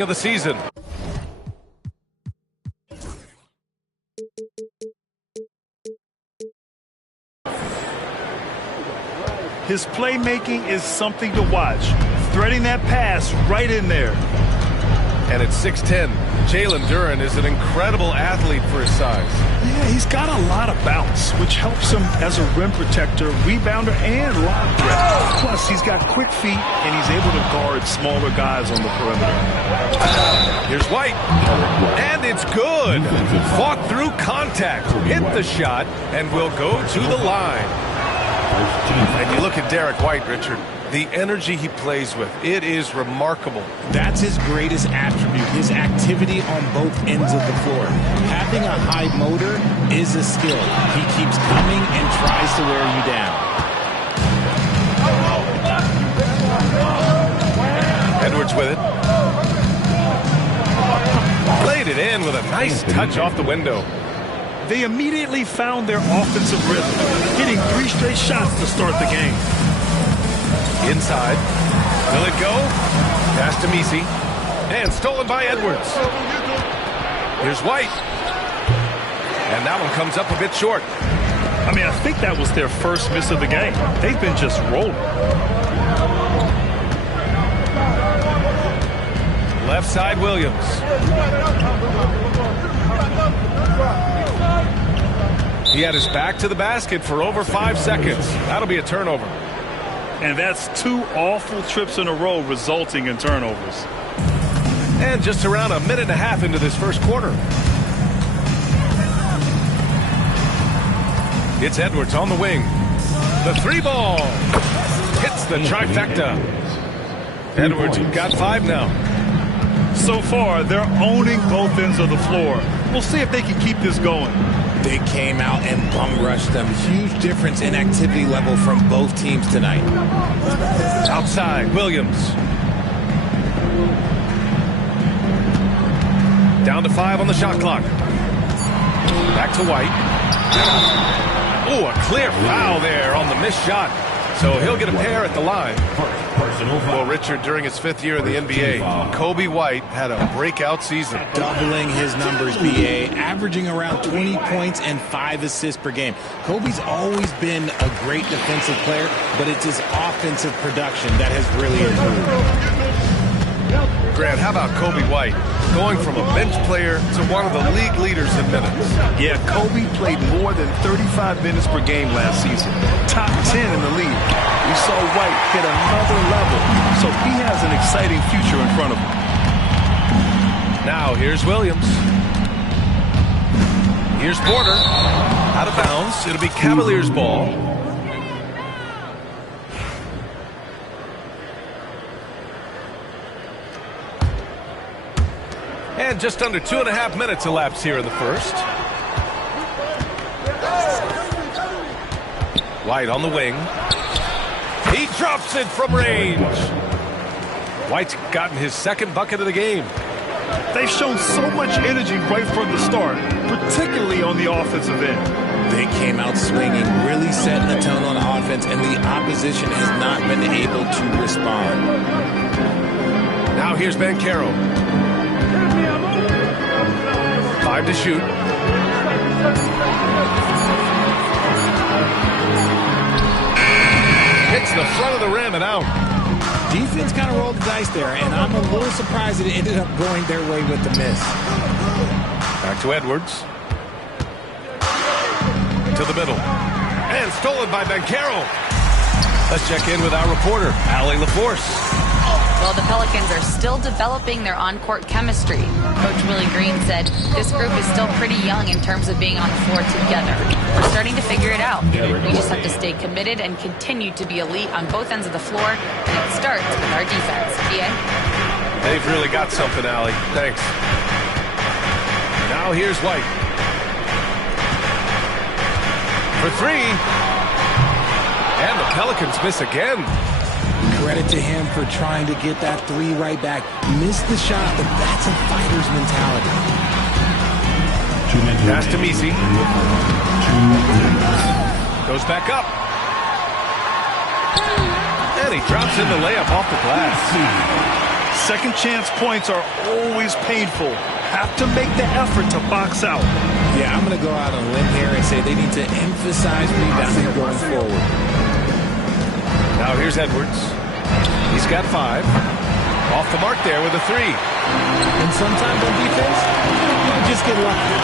of the season. His playmaking is something to watch. Threading that pass right in there. And at 6'10", Jalen Duren is an incredible athlete for his size. Yeah, he's got a lot of bounce, which helps him as a rim protector, rebounder, and lob threat. Plus, he's got quick feet, and he's able to guard smaller guys on the perimeter. Here's White. And it's good. Fought through contact, hit the shot, and will go to the line. And you look at Derek White, Richard. The energy he plays with, it is remarkable. That's his greatest attribute, his activity on both ends of the floor. Having a high motor is a skill. He keeps coming and tries to wear you down. Edwards with it. Played it in with a nice touch off the window. They immediately found their offensive rhythm, hitting 3 straight shots to start the game. Inside. Will it go? Pass to Messi. And stolen by Edwards. Here's White. And that one comes up a bit short. I mean, I think that was their first miss of the game. They've been just rolling. Left side, Williams. He had his back to the basket for over 5 seconds. That'll be a turnover. And that's 2 awful trips in a row resulting in turnovers. And just around a minute and a half into this first quarter. It's Edwards on the wing. The 3-ball. Hits the trifecta. Edwards got 5 now. So far, they're owning both ends of the floor. We'll see if they can keep this going. They came out and bum rushed them. Huge difference in activity level from both teams tonight. Outside, Williams. Down to 5 on the shot clock. Back to White. Oh, a clear foul there on the missed shot. So he'll get a pair at the line. Well, Richard, during his 5th year in the NBA, Kobe White had a breakout season. Doubling his numbers, B.A., averaging around 20 points and 5 assists per game. Kobe's always been a great defensive player, but it's his offensive production that has really improved. Grant, how about Kobe White? Going from a bench player to one of the league leaders in minutes. Yeah, Kobe played more than 35 minutes per game last season. Top 10 in the league. We saw White hit another level, so he has an exciting future in front of him. Now here's Williams. Here's Porter. Out of bounds. It'll be Cavaliers ball. And just under 2.5 minutes elapsed here in the first. White on the wing. He drops it from range. White's gotten his 2nd bucket of the game. They've shown so much energy right from the start, particularly on the offensive end. They came out swinging, really setting the tone on offense, and the opposition has not been able to respond. Now here's Banchero. 5 to shoot. Hits the front of the rim and out. Defense kind of rolled the dice there, and I'm a little surprised that it ended up going their way with the miss. Back to Edwards. To the middle. And stolen by Banchero. Let's check in with our reporter, Allie LaForce. Well, the Pelicans are still developing their on-court chemistry. Coach Willie Green said this group is still pretty young in terms of being on the floor together. We're starting to figure it out. We just have to stay committed and continue to be elite on both ends of the floor, and it starts with our defense. BA? They've really got something, Allie. Thanks. Now here's White. For 3. And the Pelicans miss again. Credit to him for trying to get that 3 right back. Missed the shot, but that's a fighter's mentality. Pass to Messi. Goes back up. And he drops in the layup off the glass. Second chance points are always painful. Have to make the effort to box out. Yeah, I'm going to go out on a limb here and say they need to emphasize rebounding going forward. Now here's Edwards. He's got 5. Off the mark there with a 3. And sometimes on defense, you can just get lucky.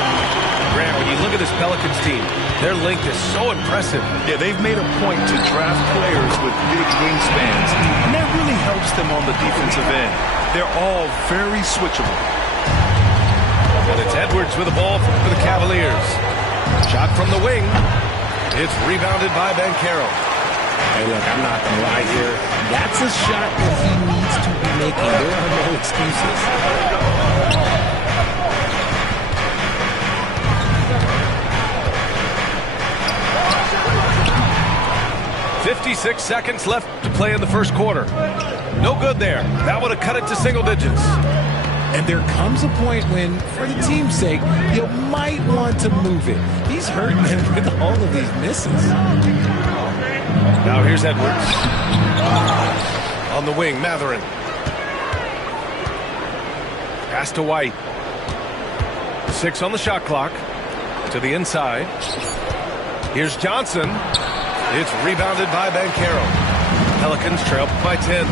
Grant, when you look at this Pelicans team, their length is so impressive. Yeah, they've made a point to draft players with big wingspans, and that really helps them on the defensive end. They're all very switchable. And it's Edwards with the ball for the Cavaliers. Shot from the wing. It's rebounded by Banchero. Hey, look, I'm not going to lie here. That's a shot that he needs to be making. There are no excuses. 56 seconds left to play in the first quarter. No good there. That would have cut it to single digits. And there comes a point when, for the team's sake, you might want to move it. He's hurting him with all of these misses. Now here's Edwards. On the wing, Matherin. Pass to White. 6 on the shot clock. To the inside. Here's Johnson. It's rebounded by Banchero. Pelicans trail by 10.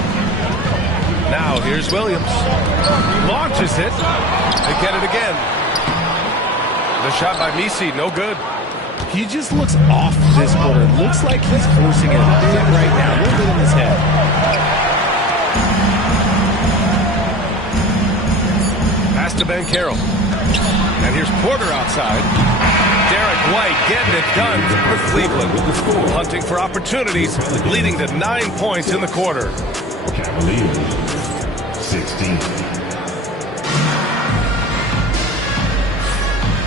Now here's Williams. Launches it. They get it again. The shot by Misi, no good. He just looks off this quarter. Looks like he's forcing it a bit right now. A little bit in his head. Pass to Banchero. And here's Porter outside. Derek White getting it done for Cleveland. Hunting for opportunities, leading to 9 points in the quarter. Cavaliers, 16.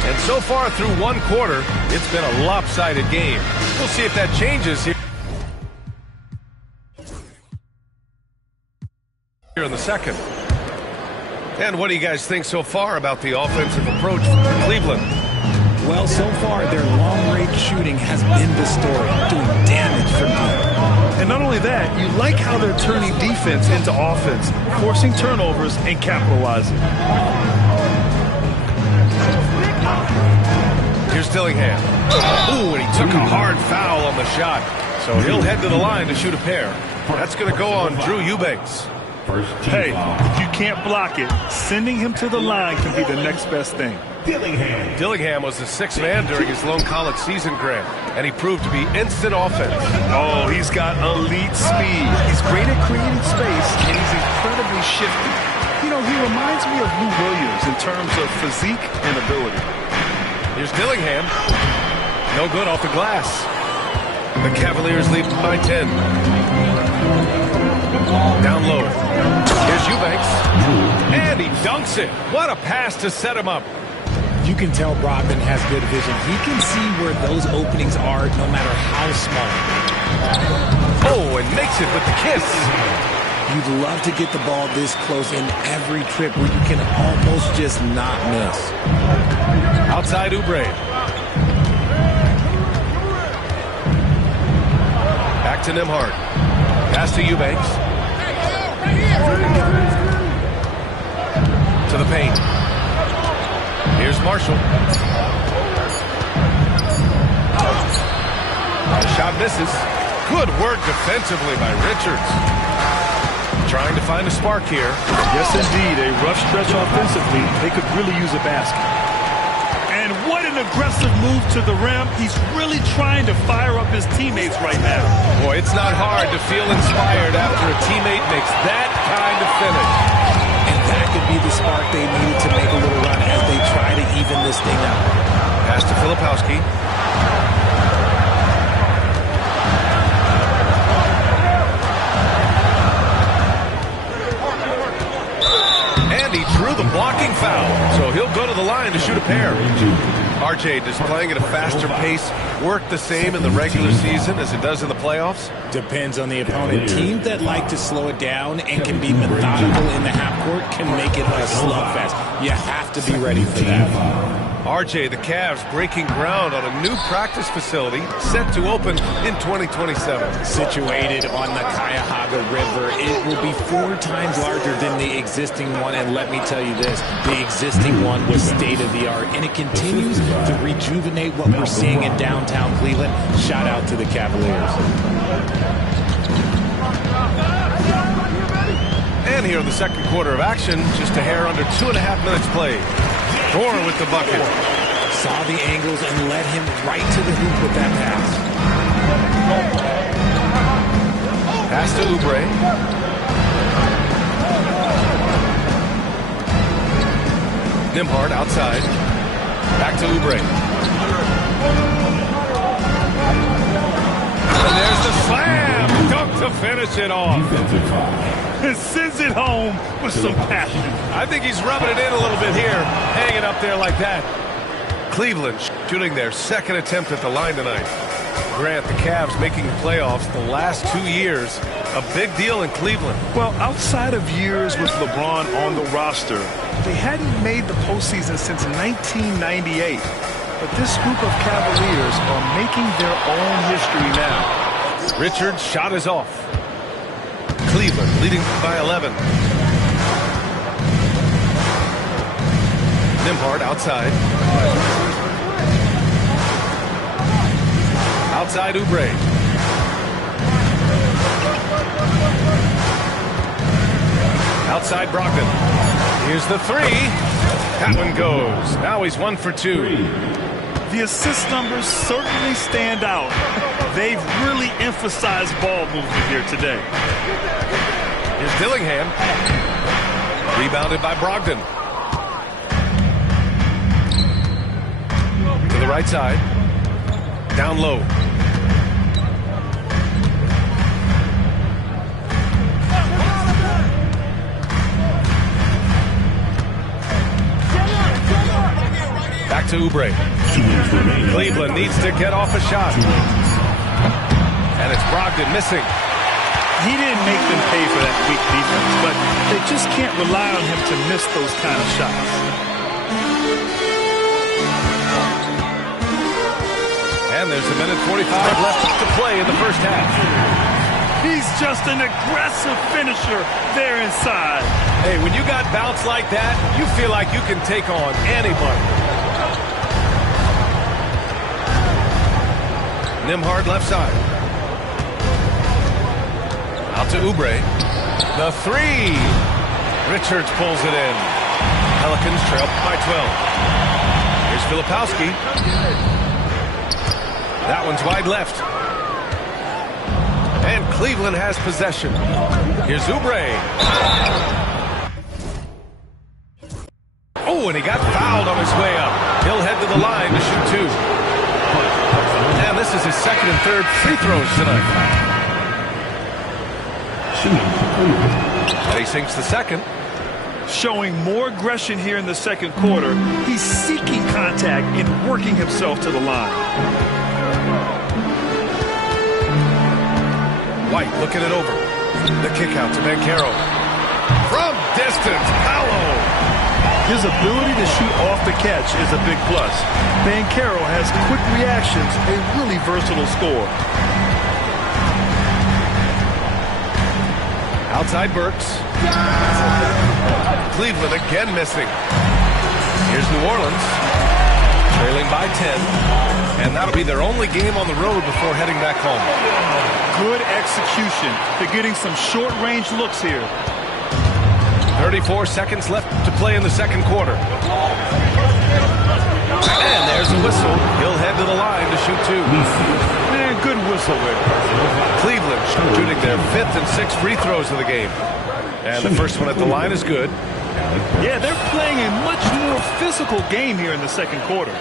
And so far through one quarter, it's been a lopsided game. We'll see if that changes here in the second. And what do you guys think so far about the offensive approach for Cleveland? Well, so far, their long-range shooting has been the story, doing damage from deep. And not only that, you like how they're turning defense into offense, forcing turnovers and capitalizing. Here's Dillingham. Ooh, and he took a hard foul on the shot. So he'll head to the line to shoot a pair. That's going to go on Drew Eubanks. Hey, if you can't block it, sending him to the line can be the next best thing. Dillingham was the 6th man during his lone college season, Grant, and he proved to be instant offense. Oh, he's got elite speed. He's great at creating space, and he's incredibly shifty. You know, he reminds me of Lou Williams in terms of physique and ability. Here's Dillingham. No good off the glass. The Cavaliers lead by 10. Down low. Here's Eubanks. And he dunks it. What a pass to set him up. You can tell Brogdon has good vision. He can see where those openings are no matter how small. Oh, and makes it with the kiss. You'd love to get the ball this close in every trip where you can almost just not miss. Outside Oubre. Back to Nembhard. Pass to Eubanks. To the paint. Here's Marshall. The shot misses. Good work defensively by Richards. Trying to find a spark here. Yes, indeed. A rough stretch offensively. They could really use a basket. And what an aggressive move to the rim. He's really trying to fire up his teammates right now. Boy, it's not hard to feel inspired after a teammate makes that kind of finish. And that could be the spark they needed to make a little run as they try to even this thing out. Pass to Filipowski. And he drew the blocking foul, so he'll go to the line to shoot a pair. RJ, does playing at a faster pace work the same in the regular season as it does in the playoffs? Depends on the opponent. Teams that like to slow it down and can be methodical in the half court can make it a slugfest. You have to be ready for that. RJ, the Cavs breaking ground on a new practice facility set to open in 2027. Situated on the Cuyahoga River, it will be 4 times larger than the existing one. And let me tell you this, the existing one was state-of-the-art, and it continues to rejuvenate what we're seeing in downtown Cleveland. Shout out to the Cavaliers. And here in the second quarter of action, just a hair under 2.5 minutes played. Thor with the bucket. Saw the angles and led him right to the hoop with that pass. Pass to Oubre. Nembhard outside. Back to Oubre. And there's the slam. Dunk to finish it off. And sends it home with some passion. I think he's rubbing it in a little bit here, hanging up there like that. Cleveland shooting their second attempt at the line tonight. Grant, the Cavs making the playoffs the last 2 years. A big deal in Cleveland. Well, outside of years with LeBron on the roster, they hadn't made the postseason since 1998. But this group of Cavaliers are making their own history now. Richards' shot is off. Cleveland leading by 11. Nembhard outside. Outside Oubre. Outside Brogdon. Here's the 3. That one goes. Now he's 1 for 2. The assist numbers certainly stand out. They've really emphasized ball movement here today. Here's Dillingham. Rebounded by Brogdon. To the right side. Down low. Back to Oubre. Cleveland needs to get off a shot. And it's Brogdon missing. He didn't make them pay for that weak defense, but they just can't rely on him to miss those kind of shots. And there's a minute 45 left to play in the first half. He's just an aggressive finisher there inside. Hey, when you got bounce like that, you feel like you can take on anybody. Nembhard left side. Out to Oubre. The 3. Richards pulls it in. Pelicans trail by 12. Here's Filipowski. That one's wide left. And Cleveland has possession. Here's Oubre. Oh, and he got fouled on his way up. He'll head to the line to shoot 2. And this is his second and third free throws tonight. And he sinks the second. Showing more aggression here in the second quarter. He's seeking contact and working himself to the line. White looking it over. The kick out to Banchero. From distance, Paolo. His ability to shoot off the catch is a big plus. Banchero has quick reactions, a really versatile scorer. Outside Burks. Cleveland again missing. Here's New Orleans. Trailing by 10. And that'll be their only game on the road before heading back home. Good execution. They're getting some short-range looks here. 34 seconds left to play in the second quarter. And there's a whistle. He'll head to the line to shoot 2. Man, good whistle there. Cleveland shooting their 5th and 6th free throws of the game. And the first one at the line is good. Yeah, they're playing a much more physical game here in the second quarter.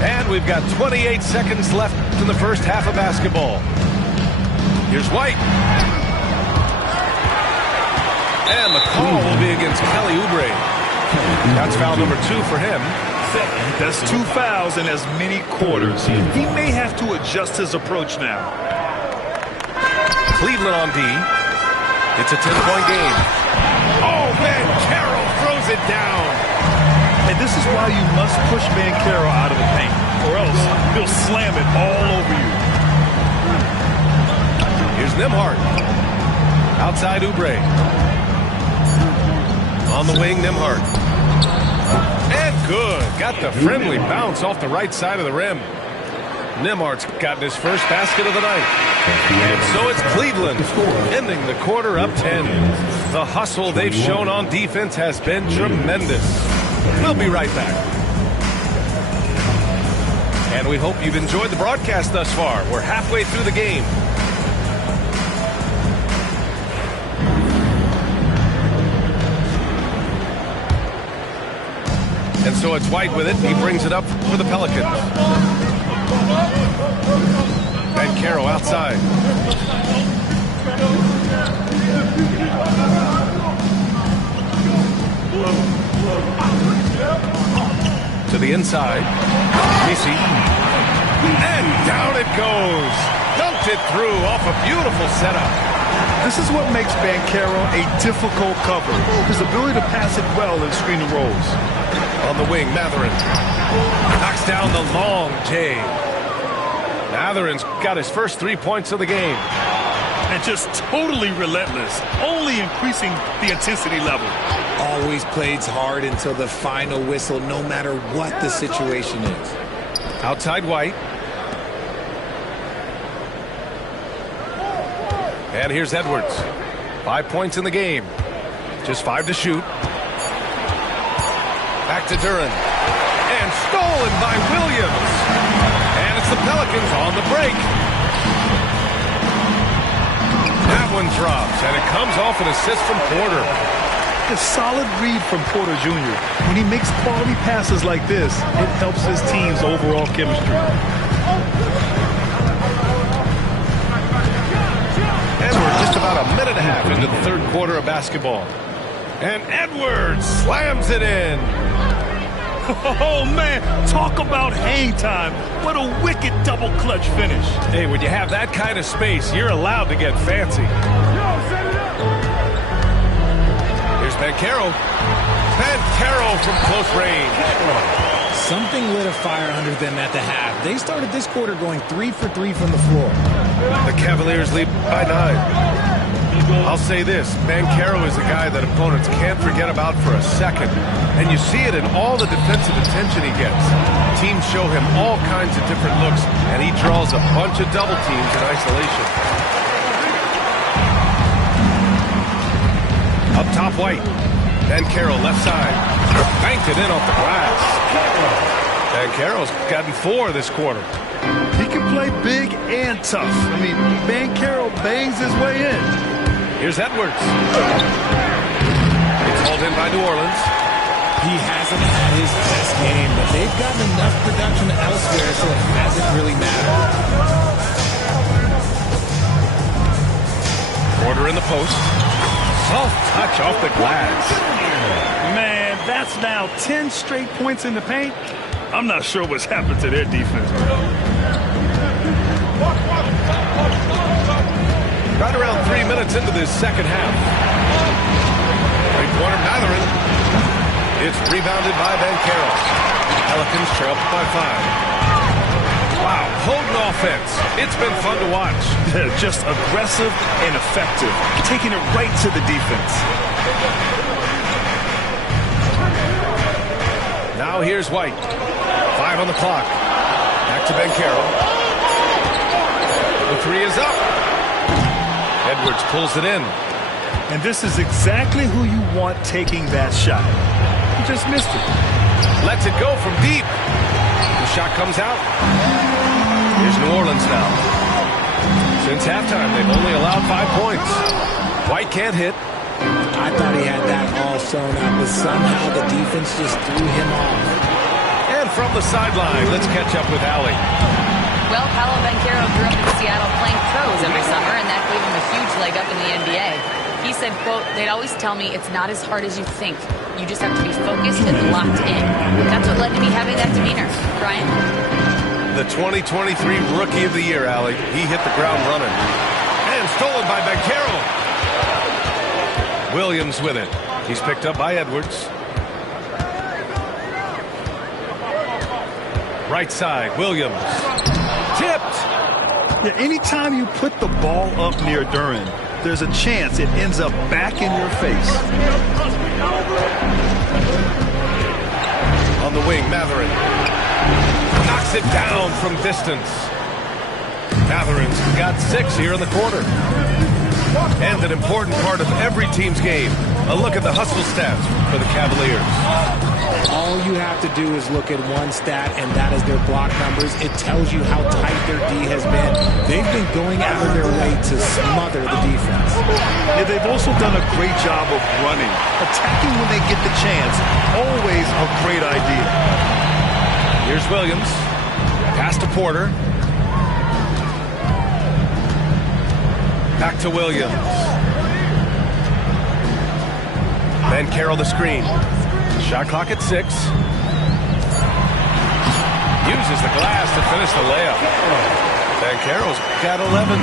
And we've got 28 seconds left in the first half of basketball. Here's White. And the call will be against Kelly Oubre. That's foul number 2 for him. That's 2 fouls in as many quarters. He may have to adjust his approach now. Cleveland on D. It's a 10-point game. Oh, man, Carroll throws it down. why you must push Banchero out of the paint, or else he'll slam it all over you. Here's Nembhard. Outside Oubre. On the wing, Nembhard. And good. Got the friendly bounce off the right side of the rim. Nembhard's gotten his first basket of the night. And so it's Cleveland, ending the quarter up 10. The hustle they've shown on defense has been tremendous. We'll be right back. And we hope you've enjoyed the broadcast thus far. We're halfway through the game. And so it's White with it. He brings it up for the Pelicans. Banchero outside. To the inside. Misi. And down it goes. Dunked it through off a beautiful setup. This is what makes Banchero a difficult cover. His ability to pass it well in screen and rolls. On the wing, Mathurin. Knocks down the long J. Matherin's got his first 3 points of the game. And just totally relentless, only increasing the intensity level. Always plays hard until the final whistle, no matter what the situation is. Outside White. And here's Edwards. 5 points in the game. Just 5 to shoot. Back to Duren. And stolen by Williams. And it's the Pelicans on the break. That one drops, and it comes off an assist from Porter. A solid read from Porter Jr. When he makes quality passes like this, it helps his team's overall chemistry. And we're just about a minute and a half into the third quarter of basketball. And Edwards slams it in. Oh, man, talk about hang time. What a wicked double clutch finish. Hey, when you have that kind of space, you're allowed to get fancy. Here's Banchero. Banchero from close range. Something lit a fire under them at the half. They started this quarter going 3 for 3 from the floor. The Cavaliers lead by 9. I'll say this, Banchero is a guy that opponents can't forget about for a second. And you see it in all the defensive attention he gets. Teams show him all kinds of different looks, and he draws a bunch of double teams in isolation. Up top, White. Banchero left side. Banked it in off the glass. Banchero's gotten 4 this quarter. He can play big and tough. I mean, Banchero bangs his way in. Here's Edwards. It's hauled in by New Orleans. He hasn't had his best game, but they've gotten enough production elsewhere, so it hasn't really mattered. Porter in the post. Soft touch off the glass. Man, that's now 10 straight points in the paint. I'm not sure what's happened to their defense. Right around 3 minutes into this second half. Three-pointer Mathurin. It's rebounded by Banchero. Pelicans trail by 5. Wow, potent offense. It's been fun to watch. Just aggressive and effective, taking it right to the defense. Now here's White. 5 on the clock. Back to Banchero. The 3 is up. Edwards pulls it in. And this is exactly who you want taking that shot. He just missed it. Lets it go from deep. The shot comes out. Here's New Orleans now. Since halftime, they've only allowed 5 points. White can't hit. I thought he had that all sewn up, but somehow the defense just threw him off. And from the sideline, let's catch up with Allie. Well, Paolo Banchero grew up in Seattle playing pros every summer, and that gave him a huge leg up in the NBA. He said, quote, "They'd always tell me it's not as hard as you think. You just have to be focused and locked in." That's what led to me having that demeanor. Brian? The 2023 Rookie of the Year, Allie. He hit the ground running. And stolen by Banchero. Williams with it. He's picked up by Edwards. Right side, Williams. Tipped. Yeah, anytime you put the ball up near Duran, there's a chance it ends up back in your face. On the wing, Matherin. Knocks it down from distance. Matherin's got 6 here in the quarter. And an important part of every team's game. A look at the hustle stats for the Cavaliers. All you have to do is look at one stat, and that is their block numbers. It tells you how tight their D has been. They've been going out of their way to smother the defense. Yeah, they've also done a great job of running. Attacking when they get the chance. Always a great idea. Here's Williams. Pass to Porter. Back to Williams. Then Carroll the screen. Shot clock at 6. Uses the glass to finish the layup. And Carroll's got 11.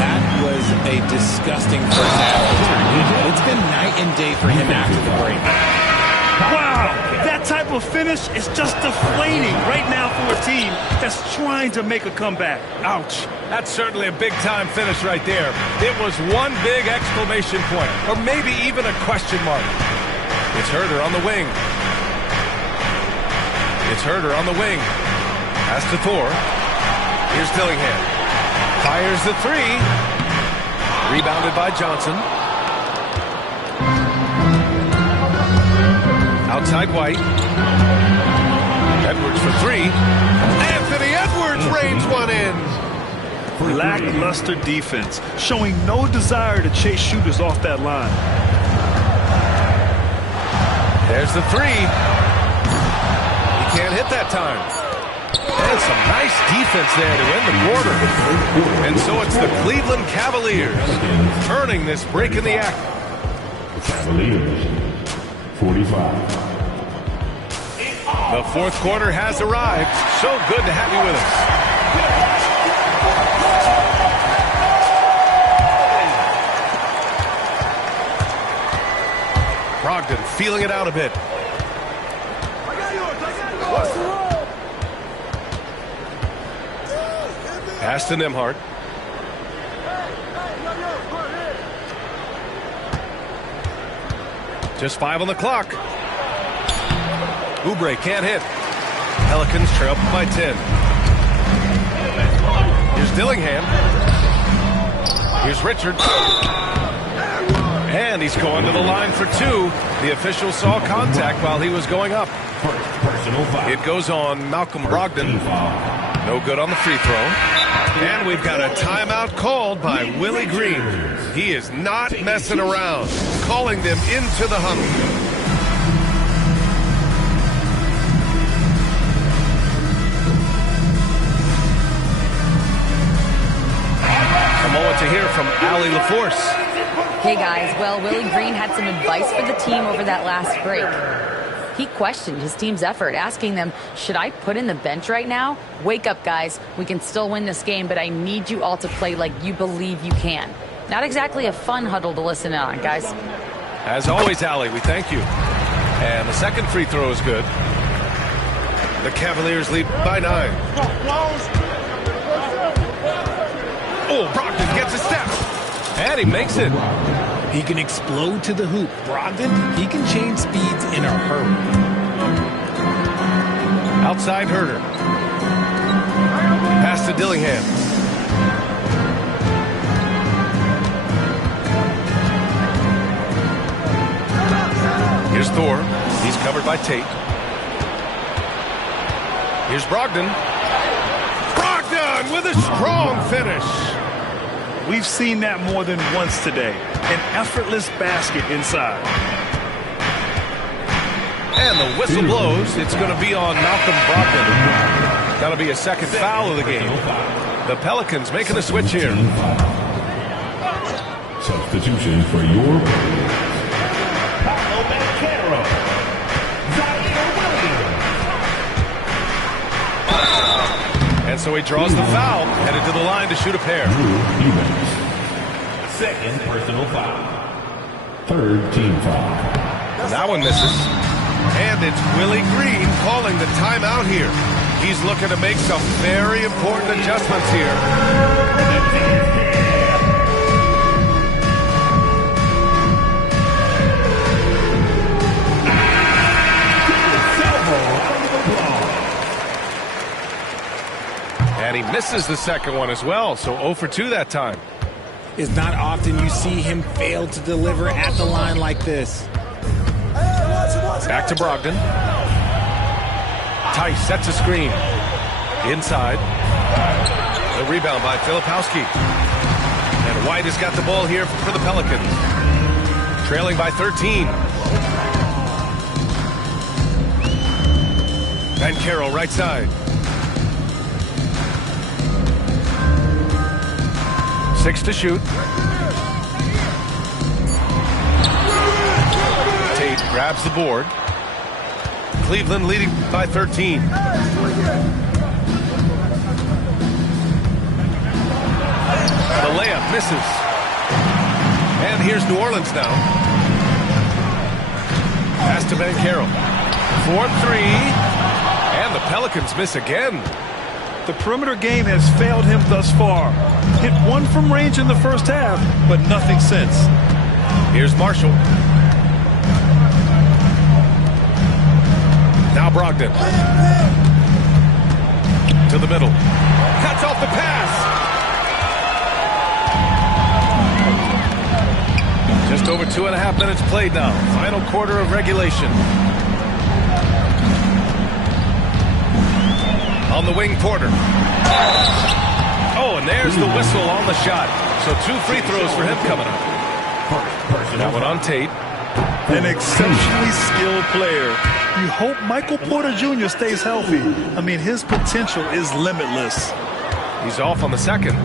That was a disgusting first half. It's been night and day for him after the break. Wow, that type of finish is just deflating right now for a team that's trying to make a comeback. Ouch. That's certainly a big-time finish right there. It was one big exclamation point, or maybe even a question mark. It's Herter on the wing. It's Herter on the wing. Pass to Thor. Here's Dillingham. Fires the 3. Rebounded by Johnson. Outside White. Edwards for 3. Anthony Edwards rains one in. Lackluster defense, showing no desire to chase shooters off that line. There's the 3. He can't hit that time. And some nice defense there to end the quarter. And so it's the Cleveland Cavaliers earning this break in the act. Cavaliers, 45. The fourth quarter has arrived. So good to have you with us. Brogdon feeling it out a bit. Pass to Nembhard. Just 5 on the clock. Oubre can't hit. Pelicans trail by 10. Here's Dillingham. Here's Richard. And he's going to the line for 2. The official saw contact while he was going up. It goes on Malcolm Brogdon. No good on the free throw. And we've got a timeout called by Willie Green. He is not messing around, calling them into the huddle. A moment to hear from Allie LaForce. Hey guys, well, Willie Green had some advice for the team over that last break. He questioned his team's effort, asking them, should I put in the bench right now? Wake up, guys. We can still win this game, but I need you all to play like you believe you can. Not exactly a fun huddle to listen on, guys. As always, Allie, we thank you. And the second free throw is good. The Cavaliers lead by 9. Oh, Brogdon gets a step. And he makes it. He can explode to the hoop. Brogdon, he can change speeds in a hurry. Outside Herter. Pass to Dillingham. Here's Thor. He's covered by Tate. Here's Brogdon. Brogdon with a strong finish. We've seen that more than once today. An effortless basket inside. And the whistle blows. It's going to be on Malcolm Brogdon. Got to be a second foul of the game. The Pelicans making a switch here. Substitution for your And so he draws the foul, headed to the line to shoot a pair. Second personal foul. Third team foul. That one misses. And it's Willie Green calling the timeout here. He's looking to make some very important adjustments here. And he misses the second one as well, so 0 for 2 that time. It's not often you see him fail to deliver at the line like this. Back to Brogdon. Tice sets a screen. Inside. The rebound by Filipowski. And White has got the ball here for the Pelicans. Trailing by 13. Van Carroll right side. 6 to shoot. Tate grabs the board. Cleveland leading by 13. The layup misses. And here's New Orleans now. Pass to Van Carroll. 4-3. And the Pelicans miss again. The perimeter game has failed him thus far. Hit one from range in the first half, but nothing since. Here's Marshall. Now Brogdon. To the middle. Cuts off the pass. Just over 2.5 minutes played now. Final quarter of regulation. On the wing, Porter. Oh, and there's the whistle on the shot. So 2 free throws for him coming up. That one on Tate. An exceptionally skilled player. You hope Michael Porter Jr. stays healthy. I mean, his potential is limitless. He's off on the second.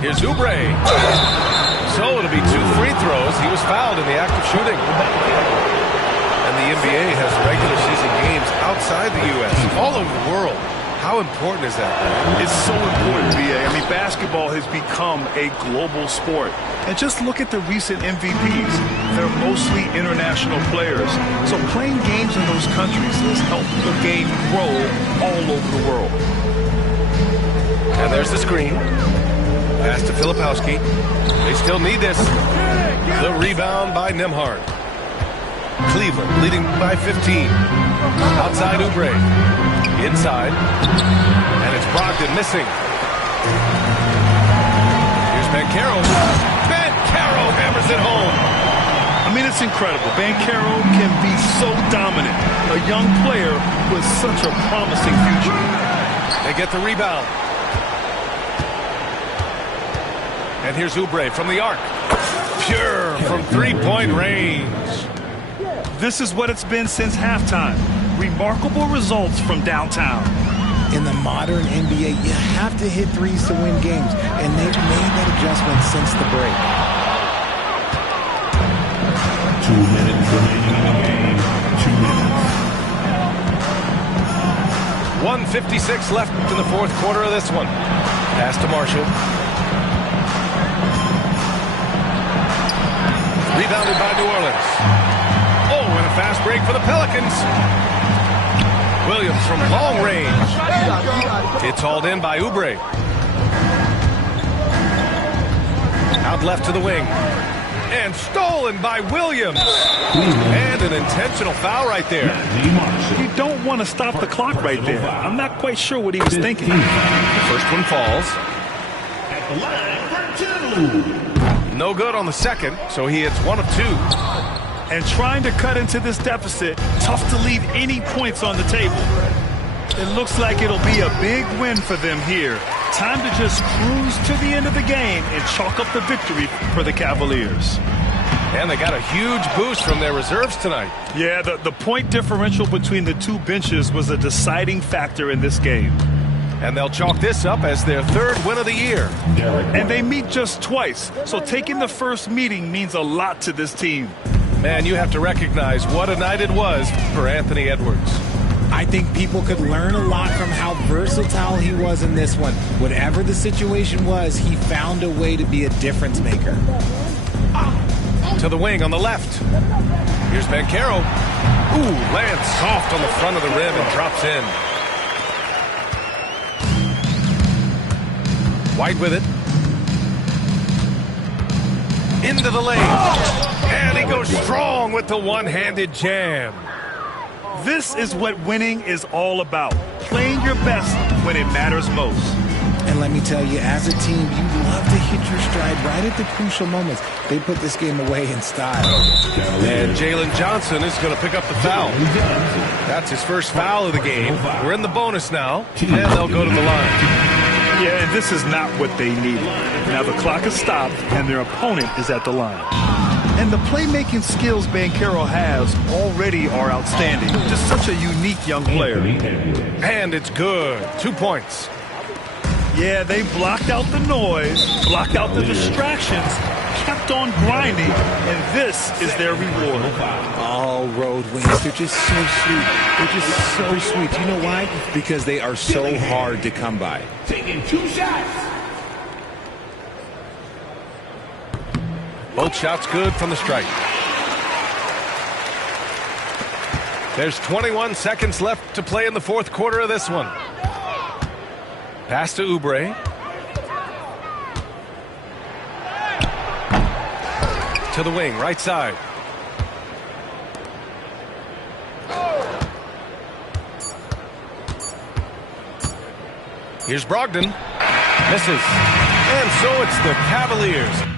Here's Oubre. So it'll be 2 free throws. He was fouled in the act of shooting. And the NBA has regular season games outside the U.S., all over the world. How important is that? It's so important, BA. I mean, basketball has become a global sport. And just look at the recent MVPs. They're mostly international players. So playing games in those countries has helped the game grow all over the world. And there's the screen. Pass to Filipowski. They still need this. The rebound by Nembhard. Cleveland leading by 15. Outside Oubre. Inside. And it's Brogdon missing. Here's Van Carroll. Van Carroll hammers it home. I mean, it's incredible. Van Carroll can be so dominant. A young player with such a promising future. They get the rebound. And here's Oubre from the arc. Pure from three-point range. This is what it's been since halftime. Remarkable results from downtown. In the modern NBA, you have to hit threes to win games, and they've made that adjustment since the break. 2 minutes remaining in the game. 2 minutes. 1:56 left in the fourth quarter of this one. Pass to Marshall. Rebounded by New Orleans. Oh, and a fast break for the Pelicans. Williams from long range. It's hauled in by Oubre. Out left to the wing. And stolen by Williams. And an intentional foul right there. You don't want to stop the clock right there. I'm not quite sure what he was thinking. The first one falls. At the line for 2. No good on the second, so he hits 1 of 2. And trying to cut into this deficit, tough to leave any points on the table. It looks like it'll be a big win for them here. Time to just cruise to the end of the game and chalk up the victory for the Cavaliers. And they got a huge boost from their reserves tonight. Yeah, the point differential between the two benches was a deciding factor in this game. And they'll chalk this up as their 3rd win of the year. And they meet just twice, so taking the first meeting means a lot to this team. Man, you have to recognize what a night it was for Anthony Edwards. I think people could learn a lot from how versatile he was in this one. Whatever the situation was, he found a way to be a difference maker. To To the wing on the left. Here's Banchero. Ooh, lands soft on the front of the rim and drops in. White with it. Into the lane. And he goes strong with the one-handed jam. This is what winning is all about. Playing your best when it matters most. And let me tell you, as a team, you love to hit your stride right at the crucial moments. They put this game away in style. And Jalen Johnson is going to pick up the foul. That's his first foul of the game. We're in the bonus now, and they'll go to the line. Yeah, and this is not what they needed. Now the clock has stopped, and their opponent is at the line. And the playmaking skills Banchero has already are outstanding. Just such a unique young player. And it's good. 2 points. Yeah, they blocked out the noise, blocked out the distractions, kept on grinding, and this is their reward. All road wins. They're just so sweet. They're just so sweet. You know why? Because they are so hard to come by. Taking 2 shots. Both shots good from the stripe. There's 21 seconds left to play in the fourth quarter of this one. Pass to Oubre. To the wing, right side. Here's Brogdon. Misses. And so it's the Cavaliers